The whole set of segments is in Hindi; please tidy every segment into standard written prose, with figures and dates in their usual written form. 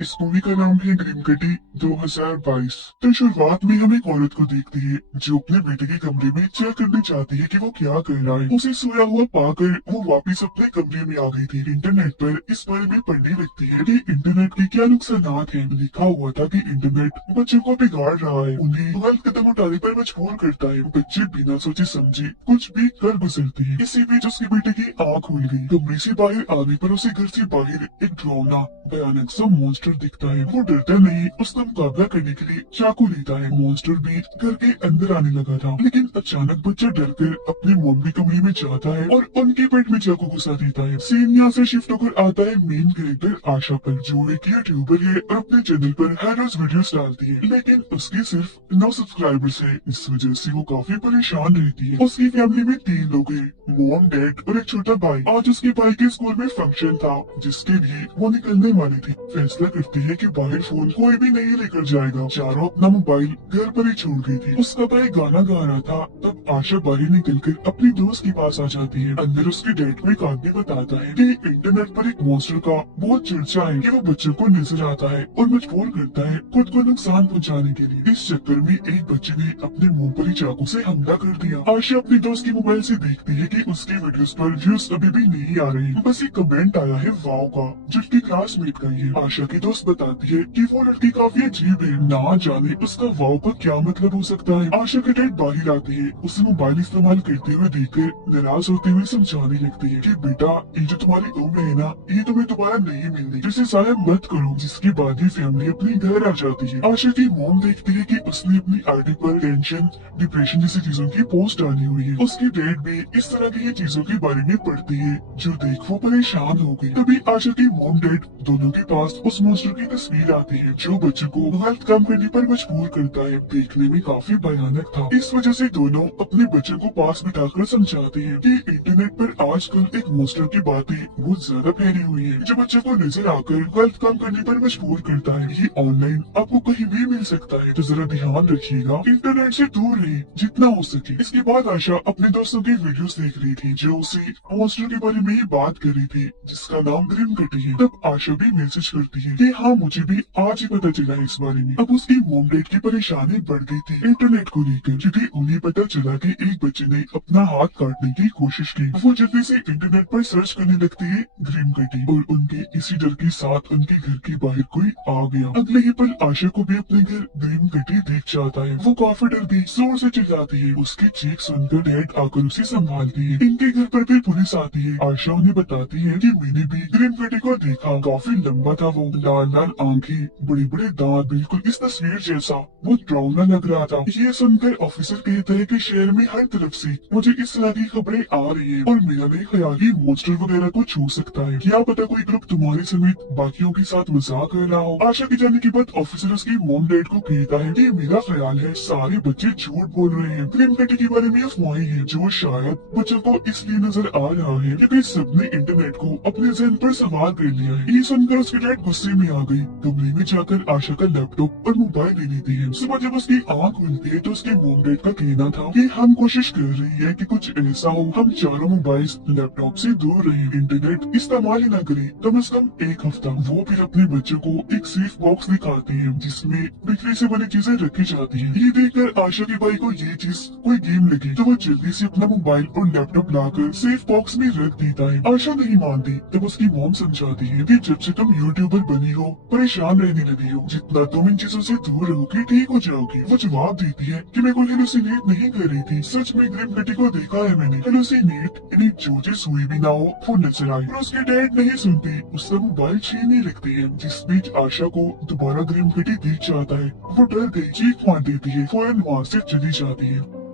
इस मूवी का नाम है ग्रीन गटी 2022। तो शुरुआत में हम एक औरत को देखते हैं जो अपने बेटे के कमरे में चेक करने चाहती है कि वो क्या कर रहा है। उसे सोया हुआ पाकर वो वापस अपने कमरे में आ गई थी। इंटरनेट पर इस बारे में पढ़ने लगती है कि इंटरनेट के क्या नुकसानात हैं। लिखा हुआ था कि इंटरनेट बच्चों को बिगाड़ रहा है, उन्हें गलत कदम उठाने पर मजबूर करता है। बच्चे बिना सोचे समझे कुछ भी कर गुजरते हैं। इसी बीच उसके बेटे की आँख खुल गई। कमरे से बाहर आने पर उसे घर से बाहर एक डरावना भयानक सा मॉन्स्टर दिखता है। वो डरता नहीं, उसका मुकाबला करने के लिए चाकू लेता है। मॉन्स्टर भी घर के अंदर आने लगा था, लेकिन अचानक बच्चा डरकर अपने मॉम के कमरे में जाता है और उनके पेट में चाकू घुसा देता है। सीन यहाँ से शिफ्ट होकर आता है मेन कैरेक्टर आशा पर, जो एक यूट्यूबर है और अपने चैनल पर हर रोज वीडियोस डालती है, लेकिन उसके सिर्फ 9 सब्सक्राइबर्स है। इस वजह से वो काफी परेशान रहती है। उसकी फैमिली में 3 लोग हैं, मॉम, डैड और एक छोटा भाई। आज उसके भाई के स्कूल में फंक्शन था जिसके लिए वो निकलने वाली थी। फैसला करती है कि बाहर फोन कोई भी नहीं लेकर जाएगा। चारों अपना मोबाइल घर पर ही छोड़ गई थी। उसका भाई गाना गा रहा था, तब आशा बाहर निकलकर अपनी दोस्त के पास आ जाती है। अंदर उसके डैड को एक आदमी बताता है कि इंटरनेट पर एक मॉन्स्टर का बहुत चर्चा है कि वो बच्चों को नजर आता है और मजबूर करता है खुद को नुकसान पहुंचाने के लिए। इस चक्कर में एक बच्चे ने अपने मुंह पर ही चाकू से हमला कर दिया। आशा अपनी दोस्त के मोबाइल से देखती है कि उसके वीडियोस पर व्यूज अभी भी नहीं आ रहे। बस एक कमेंट आया है वाव का, जो उसकी क्लासमेट का ही है। आशा की दोस्त बताती है कि वो लड़की काफी अजीब है, ना जाने उसका वाव का क्या मतलब हो सकता है। आशा के डैड बाहर आते हैं, उसे मोबाइल इस्तेमाल करते हुए देखकर नाराज होते हुए समझाने लगते हैं कि बेटा, ये जो तुम्हारी उम्र है ना, ये तुम्हें दोबारा नहीं मिलनी, जिसे जाया मत करो। जिसके बाद ही फैमिली अपने घर आ जाती है। आशा की मॉम देखती है कि उसने अपनी आईडी पर टेंशन, डिप्रेशन जैसी चीजों की पोस्ट डाली हुई है। उसके डैड भी इस तरह की ये चीजों के बारे में पढ़ती है, जो देख वो परेशान हो गई। तभी आशा की मॉम डैड दोनों के पास उस मॉन्स्टर की तस्वीर आती है, जो बच्चों को गलत काम करने पर मजबूर करता है। देखने में काफी भयानक था। इस वजह से दोनों अपने बच्चों को पास बिठाकर समझाते हैं कि इंटरनेट पर आजकल एक मॉन्स्टर की बातें बहुत ज्यादा फैली हुई है, जो बच्चों को नजर आकर गलत काम करने पर मजबूर करता है। ये ऑनलाइन आपको कहीं भी मिल सकता है, तो जरा ध्यान रखिएगा, इंटरनेट से दूर रहिए जितना हो सके। इसके बाद आशा अपने दोस्तों की वीडियोस देख रही थी, जो उसी मॉन्स्टर के बारे में ही बात कर रही थी, जिसका नाम ग्रीन गटी है। तब आशा भी मैसेज करती है कि हाँ, मुझे भी आज ही पता चला इस बारे में। अब उसकी मॉम डैड की परेशानी बढ़ गई थी इंटरनेट को लेकर, क्योंकि उन्हें पता चला कि एक बच्चे ने अपना हाथ काटने की कोशिश की। वो जल्दी से इंटरनेट पर सर्च करने लगती है ग्रीन गटी, और उनके इसी डर के साथ उनके घर के बाहर कोई आ गया। अगले ही पल आशा को भी अपने घर ग्रीन गटी देख जाता है। वो काफी डर गई, जोर से चिल्लाती है। उसकी चीख सुनकर डैड आकर उसे संभालती है। इनके घर पर भी पुलिस आती है। आशा उन्हें बताती है कि मैंने भी ग्रीन गटी को देखा, काफी लंबा था वो, लाल लाल आंखें, बड़े बड़े दांत, बिल्कुल इस तस्वीर जैसा। वो डरावना लग रहा था। ये सुनकर ऑफिसर कहता है कि शहर में हर तरफ से मुझे इस तरह की खबरें आ रही है, और मेरा नहीं ख्याल कि मॉन्स्टर वगैरह को छू सकता है। क्या पता कोई ग्रुप तुम्हारे समेत बाकियों के साथ मजाक कर रहा हो। आशा के जाने के बाद ऑफिसर उसकी मॉम डैड को कहता है कि मेरा ख्याल है सारे बच्चे झूठ बोल रहे हैं। ग्रीन गटी के बारे में अफवाहें हैं, जो शायद बच्चों को इसलिए नजर आ रहा है क्योंकि सबने इंटरनेट को अपने जहन पर सवार कर लिया है। ये सुनकर उसके डैड गुस्से में आ गई। कमरे में जाकर आशा का लैपटॉप और मोबाइल ले लेती है। सुबह जब उसकी आँख खुलती है तो उसके मॉम डैड का कहना था कि हम कोशिश कर रही है कि कुछ ऐसा हो, हम चारों मोबाइल लैपटॉप से दूर रहे, इंटरनेट इस्तेमाल ही न करें कम से कम एक हफ्ता। वो फिर अपने बच्चों को एक सेफ बॉक्स दिखाती है, जिसमें बिजली से बनी चीजें रखी जाती है। ये देखकर आशा के भाई को ये चीज कोई गेम लगी, तो वो जल्दी से अपना मोबाइल और लैपटॉप लाकर सेफ बॉक्स में रख देता है। आशा नहीं मानती। तब उसकी मॉम समझाती है कि जब से तुम यूट्यूबर बनी हो, परेशान रहने लगी हो, जितना तुम इन चीजों से दूर रहोगी ठीक हो जाओगी। वो जवाब देती है कि मैं कोई हेलुसिनेट नहीं कर रही थी, सच में ग्रीन गटी को देखा है मैंने। हेलुसिनेट यानी जो चीज हुई भी ना हो वो नजर आई। पर उसके डैड नहीं सुनती, उसका मोबाइल छीनने लगती है। जिस बीच आशा को दोबारा ग्रीन गटी दिख जाता है। वो डर गई, चीख मार देती है, फौरन वहाँ से चली जाती है।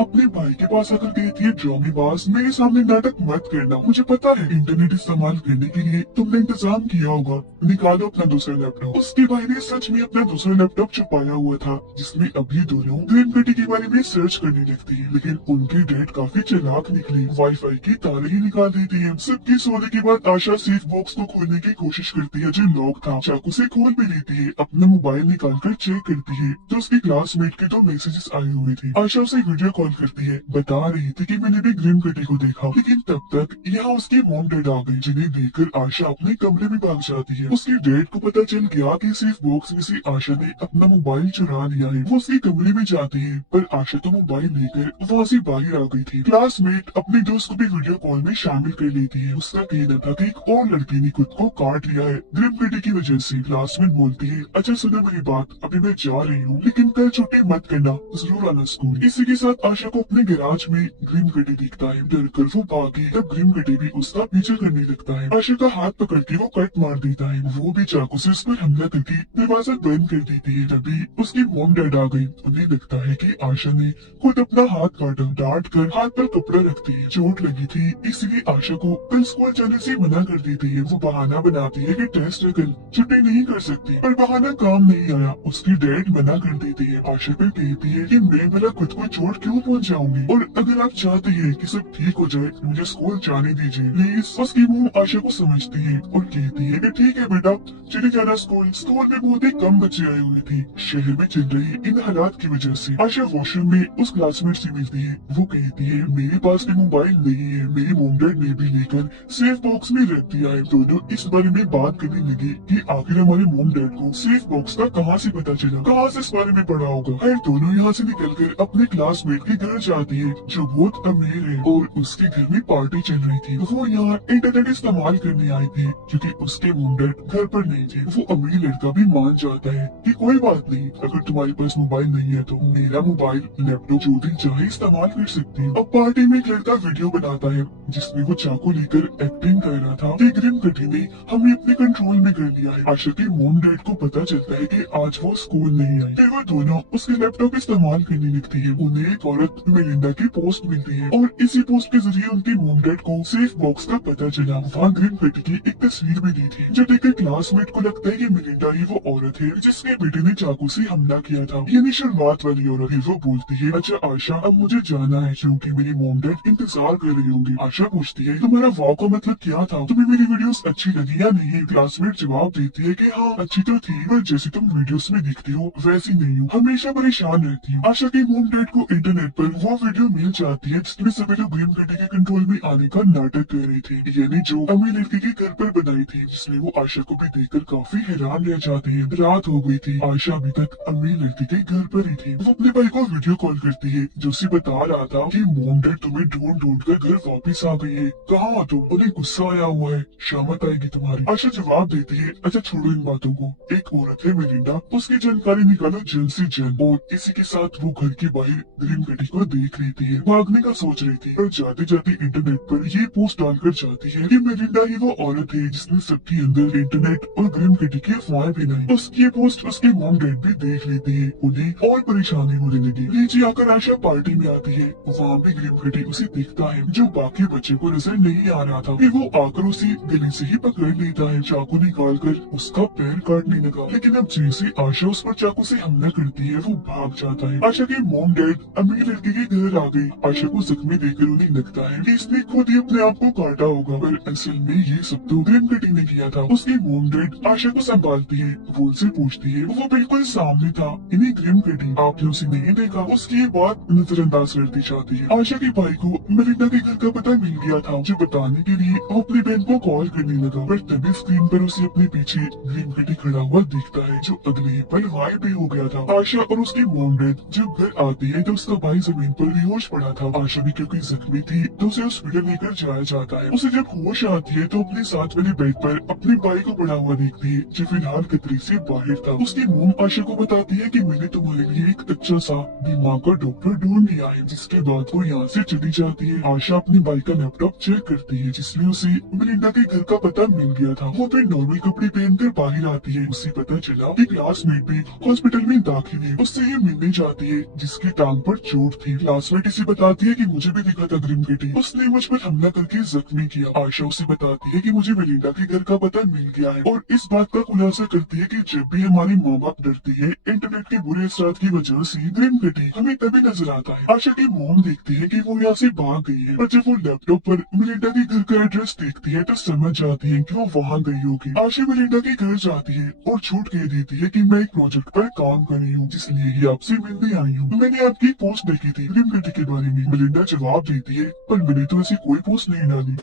अपने भाई के पास आकर कहती है ड्रामेबाज, मेरे सामने नाटक मत करना, मुझे पता है इंटरनेट इस्तेमाल करने के लिए तुमने इंतजाम किया होगा, निकालो अपना दूसरा लैपटॉप। उसके भाई ने सच में अपना दूसरा लैपटॉप छुपाया हुआ था, जिसमें अभी दोनों ग्रीन गटी के बारे में सर्च करने लगती है। लेकिन उनके डैड काफी चालाक निकले, वाईफाई की तारे ही निकाल देती है। सबके सोने के बाद आशा सेफ बॉक्स को खोलने की कोशिश करती है, जो लॉक था। चाकू से खोल भी लेती है, अपना मोबाइल निकाल कर चेक करती है तो उसकी क्लासमेट के 2 मैसेजेस आए हुए थे। आशा उसे वीडियो कॉल करती है, बता रही थी कि मैंने भी ग्रीन किटी को देखा, लेकिन तब तक यहाँ उसकी मॉम डैड आ गई, जिन्हें देखकर आशा अपने कमरे में भाग जाती है। उसके डैड को पता चल गया कि सेफ बॉक्स में से आशा ने अपना मोबाइल चुरा लिया है। वो उसके कमरे में जाती है, पर आशा तो मोबाइल लेकर वहाँ से बाहर आ गई थी। क्लासमेट अपने दोस्त को भी वीडियो कॉल में शामिल कर लेती है। उसका कहना था कि एक और लड़की ने खुद को काट लिया है ग्रीन किटी की वजह से। क्लासमेट बोलती है, अच्छा सुनो मेरी बात, अभी मैं जा रही हूँ, लेकिन कल छुट्टी मत करना, जरूर आना स्कूल। इसी के साथ आशा को अपने गैराज में ग्रीन किटी दिखता है। डर कर वो भागी, तब ग्रीन किटी भी उसका पीछा करने लगता है। आशा का हाथ पकड़ के वो कट मार देता है। वो भी चाकू से उस पर हमला करके दरवाजा बंद कर देती है। तभी उसकी मॉम डैड आ गई। उन्हें लगता है कि आशा ने खुद अपना हाथ काटा। डांट कर हाथ पर कपड़ा रखती है। चोट लगी थी इसलिए आशा को कल स्कूल जाने से मना कर देती है। वो बहाना बनाती है कि टेस्ट है कल, छुट्टी नहीं कर सकती, पर बहाना काम नहीं आया। उसकी डैड मना कर देती है। आशा फिर कहती है कि मैं भला खुद को चोट क्यों पहुंचाऊंगी, और अगर आप चाहते हैं कि सब ठीक हो जाए मुझे स्कूल जाने दीजिए प्लीज। उसकी मॉम आशा को समझती है और कहती है कि ठीक है बेटा, चले जाना स्कूल। स्कूल में बहुत ही कम बच्चे आए हुए थे शहर में चल रही इन हालात की वजह से। आशा वॉशरूम में उस क्लासमेट से मिलती है। वो कहती है मेरे पास भी मोबाइल नहीं है, मेरी मॉम डैड ने भी लेकर सेफ बॉक्स में रख दिया है। दोनों इस बारे में बात करने लगे कि आखिर हमारे मॉम डैड को सेफ बॉक्स का कहाँ से पता चला, कहाँ से इस बारे में पढ़ा होगा। फिर दोनों यहाँ से निकलकर अपने क्लासमेट के घर जाती है जो बहुत अमीर है, और उसके घर में पार्टी चल रही थी। वो यहाँ इंटरनेट इस्तेमाल करने आए थे क्योंकि उसके मॉम डैड घर पर नहीं थे। वो अमीर लड़का भी मान जाता है कि कोई बात नहीं, अगर तुम्हारे पास मोबाइल नहीं है तो मेरा मोबाइल लैपटॉप जो दिन चाहे इस्तेमाल कर सकती है। अब पार्टी में एक लड़का वीडियो बनाता है जिसमें वो चाकू लेकर एक्टिंग कर रहा था कि ग्रीन किटी ने हमें अपने कंट्रोल में कर लिया है। आशा के मॉम डैड को पता चलता है कि आज वो स्कूल नहीं आई। फिर वो दोनों उसके लैपटॉप इस्तेमाल करने लगती है। उन्हें एक औरत मेलिंडा की पोस्ट मिलती है और इसी पोस्ट के जरिए उनके मॉम डैड को सेफ बॉक्स का पता चला। वहाँ ग्रीन किटी की एक तस्वीर भी दी थी जो देखकर क्लासमेट को लगता है कि मेलिंडा ही वो औरत है जिसके बेटे ने चाकू से हमला किया था, यानी शुरुआत वाली औरत। फिर वो बोलती है, अच्छा आशा अब मुझे जाना है क्योंकि मेरी मॉम डैड इंतजार कर रही होंगी। आशा पूछती है तुम्हारा वाव का मतलब क्या था, तुम्हें मेरी वीडियोस अच्छी लगी या नहीं। क्लासमेट जवाब देती है कि हाँ अच्छी तो थी, पर जैसे तुम वीडियोस में दिखती हो वैसी नहीं हो, हमेशा परेशान रहती हूँ। आशा के मॉम डैड को इंटरनेट पर वो वीडियो मिल जाती है जिसमें सभी लोग ग्रीन किटी के कंट्रोल में आने का नाटक कर रहे थे, यानी जो अमीर लड़की के घर पर बनाई थी, जिसमें वो आशा को भी देखकर काफी हैरान रह जाते हैं। रात हो गई थी, आशा अभी तक अमीर लड़की के घर पर ही थी। वो अपने भाई को वीडियो कॉल करती है जो उसे बता रहा था कि मॉम डैड तुम्हें ढूंढ ढूंढ कर घर वापस आ गई है, कहाँ हो तुम, उन्हें गुस्सा आया हुआ है, शामत आएगी तुम्हारी। आशा जवाब देती है, अच्छा छोड़ो इन बातों को, एक औरत है मेलिंडा, उसकी जानकारी निकालो जल्द से जल्द। और इसी के साथ वो घर के बाहर ग्रीन किटी को देख रही थी, भागने का सोच रही थी, और जाते जाते इंटरनेट पर ये पोस्ट डालकर जाती है कि मेलिंडा ही वो औरत है जिसने सबके अंदर इंटरनेट और ग्रीन किटी की अफवाहें फैलाई। उसकी पोस्ट उसके मॉम डैड भी देख लेते हैं। उन्हें और परेशानी होने लगी। नीचे आकर आशा पार्टी में आती है। वहाँ भी ग्रीन किटी उसे दिखता है जो बाकी बच्चे को नजर नहीं आ रहा था। फिर वो आकर उसे गले से ही पकड़ लेता है, चाकू निकाल कर उसका पैर काटने लगा। लेकिन अब जैसे आशा उस पर चाकू से हमला करती है वो भाग जाता है। आशा के मॉम डैड अमीर लड़के के घर आ गए। आशा को जख्मी देखकर उन्हें लगता है कि इसने खुद ही अपने आप को काटा होगा, पर असल में ये सब तो ग्रीन किटी ने किया था। उसकी मॉम डैड आशा को संभालती है, वो उनसे पूछती है, वो बिल्कुल सामने था, इन्हें ग्रीन किटी आपने उसे नहीं देखा। उसकी ये बात नजरअंदाज करती जाती है। आशा के भाई को मेलिंडा के घर का पता मिल गया था जो बताने के लिए वो अपनी बहन को कॉल करने लगा, पर तभी स्क्रीन पर उसे अपने पीछे ग्रीन किटी खड़ा हुआ दिखता है जो अगले ही पल गायब भी हो गया था। आशा और उसकी मॉम डैड जब घर आती है तो उसका भाई जमीन पर बेहोश पड़ा था। आशा भी क्योंकि जख्मी थी तो उसे हॉस्पिटल लेकर जाया जाता है। उसे जब होश आती है तो अपने साथ वाले बेड पर अपने भाई को पड़ा हुआ देखती है जो फिलहाल खतरे से बाहर था। उसकी मॉम आशा को बताती है कि मैंने तुम्हारे लिए एक अच्छा सा दिमाग का डॉक्टर ढूंढ लिया है, जिसके बाद वो यहाँ से चली जाती है। आशा अपने भाई का लैपटॉप चेक करती है जिसमें उसे मेलिंडा के घर का पता मिल गया था। वो फिर नॉर्मल कपड़े पहनकर बाहर आती है। उसे पता चला कि क्लासमेट भी हॉस्पिटल में दाखिल है। उससे ये मिलने जाती है जिसकी टांग पर चोट थी। क्लासमेट इसे बताती है कि मुझे भी दिखा था ग्रीन किटी, उसने मुझ पर हमला करके जख्मी किया। आशा उसे बताती है कि मुझे मेलिंडा के घर का पता मिल गया है, और इस बात का खुलासा करती है कि जब भी हमारे माँ बाप डरती है इंटरनेट के बुरे असरात की वजह से, ग्रीन किटी हमें तभी नजर आता है। आशा की मॉम देखती है कि वो यहाँ से भाग गई है, और जब वो लैपटॉप पर मेलिंडा के घर का एड्रेस देखती है तो समझ जाती है कि वो वहाँ गई होगी। आशा मेलिंडा के घर जाती है और झूठ कह देती है कि मैं एक प्रोजेक्ट पर काम कर रही हूँ, जिसलिए ही आपसे मिलने आई हूँ। मैंने आपकी पोस्ट देखी थी ग्रीन कटी के बारे में। मेलिंडा जवाब देती है, पर मैंने तो ऐसी कोई पोस्ट नहीं डाली।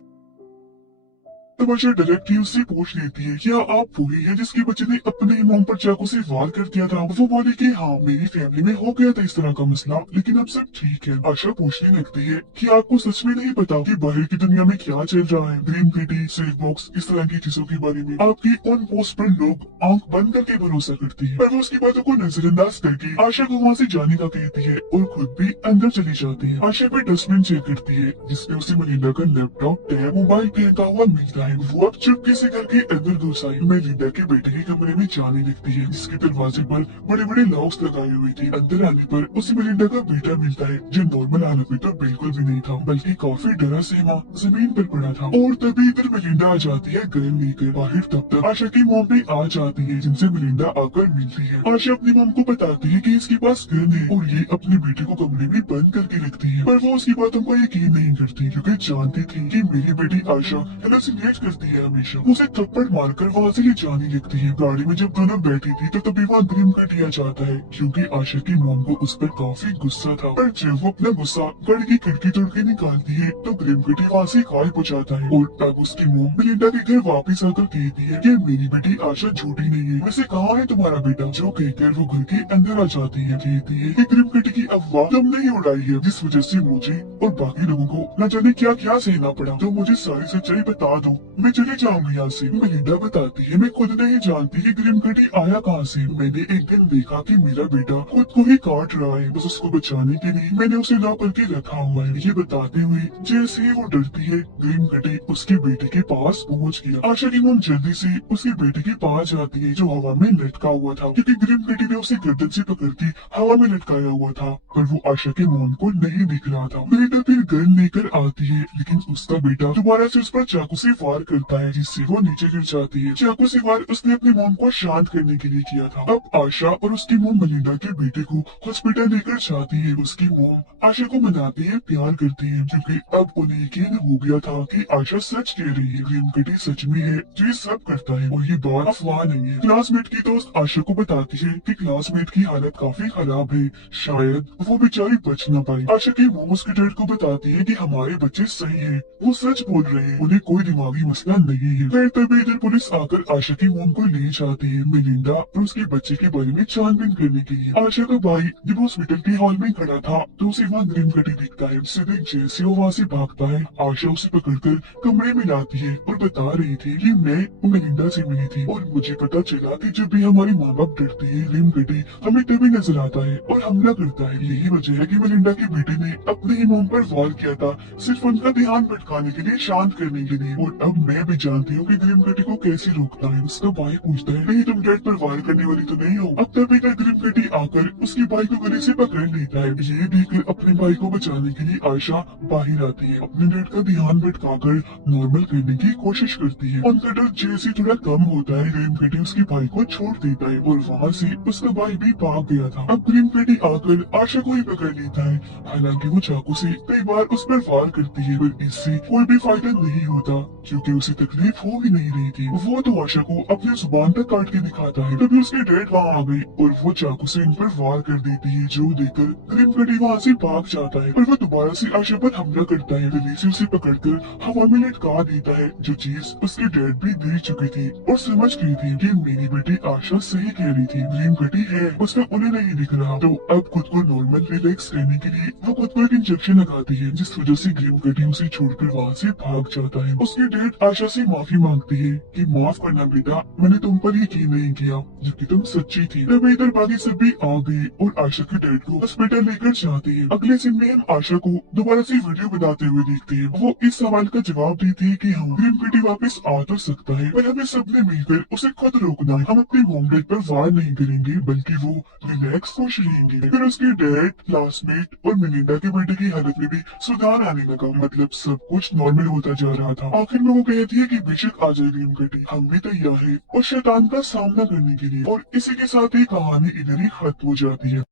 तब आशा डायरेक्ट ही उससे पूछ लेती है, क्या आप वही है जिसके बच्चे ने अपने ही मोम पर चाकू से वार कर दिया था? वो बोले कि हाँ, मेरी फैमिली में हो गया था इस तरह का मसला, लेकिन अब सब ठीक है। आशा पूछने लगती है कि आपको सच में नहीं पता कि बाहर की दुनिया में क्या चल रहा है? ड्रीम किटी, सेफ बॉक्स, इस तरह की चीजों के बारे में आपकी उन पोस्ट पर लोग आंख बंद करके भरोसा करते हैं। पर वो उसकी बातों को नजरअंदाज करके आशा को वहाँ से जाने का कहती है और खुद भी अंदर चली जाती है। आशा पे डस्टबिन चेक करती है जिसमें उसे मेलिंडा का लैपटॉप, टैब, मोबाइल फेंका हुआ मिलता है। वो अब चुपके से करके अंदर घुस आई। मेलिंडा के बेटे के कमरे में जाने लगती है जिसके दरवाजे पर बड़े बड़े लॉक्स लगाए हुए थे। अंदर आने पर उसे मेलिंडा का बेटा मिलता है जो नॉर्मल हालत में तो बिल्कुल भी नहीं था, बल्कि काफी डरा सहमा जमीन पर पड़ा था। और तभी इधर मेलिंडा आ जाती है गन लेकर। बाहर तब तक आशा की मॉम भी आ जाती है जिनसे मेलिंडा आकर मिलती है। आशा अपनी मॉम को बताती है कि इसके पास गन है और ये अपने बेटे को कमरे में बंद करके रखती है। पर वो उसकी बातों को यकीन नहीं करती क्योंकि जानती थी कि मेरी बेटी आशा हेलुसिनेट करती है हमेशा। उसे थप्पड़ मारकर वहाँ से ले जाने लगती है। गाड़ी में जब दोनों बैठी थी तो तभी वहाँ ग्रीम कट आ जाता है क्योंकि आशा की मॉम को उस पर काफी गुस्सा था। पर जब वो अपना गुस्सा गाड़ी की खिड़की तोड़ के निकालती है तो ग्रीम कट वहाँ से गायब हो जाता है। और अब उसकी मॉम मेलिंडा के घर वापिस आकर कहती है कि मेरी बेटी आशा झूठी नहीं है, वैसे कहाँ है तुम्हारा बेटा? जो कहकर वो घर के अंदर आ जाती है। कहती है कि ग्रीम कट की अफवाह तुमने ही उड़ाई है जिस वजह से मुझे और बाकी लोगों को न जाने क्या क्या सहना पड़ा। तो मुझे सारी सच्चाई बता दो, मैं चले जाऊंगी यहाँ से। मेलिंडा बताती है, मैं खुद नहीं जानती कि ग्रीम कटी आया कहाँ से। मैंने एक दिन देखा कि मेरा बेटा खुद को ही काट रहा है, बस उसको बचाने के लिए मैंने उसे लॉक करके रखा हुआ है। ये बताते हुए जैसे ही वो डरती है ग्रीम कटी उसके बेटे के पास पहुँच गया। आशा की मॉम जल्दी से उसके बेटे के पास जाती है जो हवा में लटका हुआ था क्योंकि ग्रीम कटी ने उसे गर्दन से पकड़ के हवा में लटकाया हुआ था। पर वो आशा के मॉम को नहीं दिख रहा था। मेलिंडा फिर गन लेकर आती है लेकिन उसका बेटा दोबारा से उस पर चाकू से वार करता है जिससे वो नीचे गिर जाती है। चाकू से वार उसने अपनी मॉम को शांत करने के लिए किया था। अब आशा और उसकी मॉम मेलिंडा के बेटे को हॉस्पिटल लेकर जाती है। उसकी मॉम आशा को मनाती है, प्यार करती है क्योंकि अब उन्हें यकीन हो गया था कि आशा सच कह रही है, ग्रीम कटी सच में है जो ये सब करता है और ये बात अफवाह नहीं है। क्लासमेट की दोस्त आशा को बताती है कि क्लासमेट की हालत काफी खराब है, शायद वो बेचारी बच न पाए। आशा की मॉम उसके डैड को बताती है कि हमारे बच्चे सही हैं, वो सच बोल रहे हैं, उन्हें कोई दिमागी मसला नहीं है। फिर तभी इधर पुलिस आकर आशा की मॉम को ले जाती है मेलिंडा और उसके बच्चे के बारे में छानबीन करने के लिए। आशा का भाई जब हॉस्पिटल के हॉल में खड़ा था तो उसे वहाँ ग्रीम कटी दिखता है। सीधे जैसे वो वहाँ से भागता है आशा उसे पकड़कर कमरे में लाती है और बता रही थी कि मैं मेलिंडा से मिली थी और मुझे पता चला कि जब भी हमारे माँ बाप डरते हैं ग्रीम कटी हमें तभी नजर आता है और हमला करता है। यही वजह है कि मेलिंडा के बेटे ने अपने ही मॉम पर वार किया था, सिर्फ उनका ध्यान भटकाने के लिए, शांत करने के लिए। और अब मैं भी जानती हूँ कि ग्रीम कटी को कैसे रोकना है। उसका भाई पूछता है, नहीं तुम डैड पर वार करने वाली तो नहीं हो? अब तभी तक ग्रीम कटी आकर उसके भाई को गले से पकड़ लेता है। ये देखकर अपने भाई को बचाने के लिए आशा बाहर आती है, अपने डैड का ध्यान भटकाकर नॉर्मल करने की कोशिश करती है। उनका डर जैसे थोड़ा कम होता है ग्रीम कटी उसके भाई को छोड़ देता है और वहाँ से उसका भाई भी भाग गया था। अब ग्रीम कटी आकर आशा को ही पकड़ लेता है। हालांकि वो चाकू से कई बार उस पर वार करती है पर इससे कोई भी फायदा नहीं होता क्योंकि उसे तकलीफ हो ही नहीं रही थी। वो तो आशा को अपनी जुबान तक काट के दिखाता है। तभी उसके डैड वहाँ आ गई और वो चाकू से इन पर वार कर देती है जो देखकर ग्रीम कटी वहाँ से भाग जाता है। पर वो दोबारा से आशा पर हमला करता है, गले से उसे पकड़कर हवा में लटका देता है, जो चीज उसके डैड भी देख चुकी थी और समझ गई थी कि मेरी बेटी आशा सही कह रही थी, ग्रीम कटी है, उसका उन्हें नहीं दिख रहा। तो अब खुद को नॉर्मल रिलैक्स रहने के लिए वो खुद को एक इंजेक्शन लगाती है जिस वजह से ग्रीम कटी उसे छोड़कर वहाँ से भाग जाता है। उसके डैड आशा से माफी मांगती है कि माफ करना बेटा, मैंने तुम पर यकीन नहीं किया जबकि तुम सच्ची थी। तभी इधर बाकी सब भी आ गए और आशा के डैड को हॉस्पिटल लेकर जाते हैं। अगले दिन में हम आशा को दोबारा से वीडियो बनाते हुए देखते हैं। वो इस सवाल का जवाब देती है कि हाँ, ग्रीम कटी वापस आ तो सकता है पर हमें सबने मिलकर उसे खुद रोकना है। हम अपने होम डैड पर वार नहीं करेंगे बल्कि वो रिलैक्स खुश रहेंगे। फिर उसके डैड, क्लासमेट और मेलिंडा के बेटे की हालत में भी सुधार आने लगा, मतलब सब कुछ नॉर्मल होता जा रहा था। आखिर में वो कहती है कि बेशक आ जाए ग्रीम कटी, हम भी तैयार है और शैतान का सामना करने के लिए। और इसी के साथ ही कहानी इधर ही खत्म हो जाती है।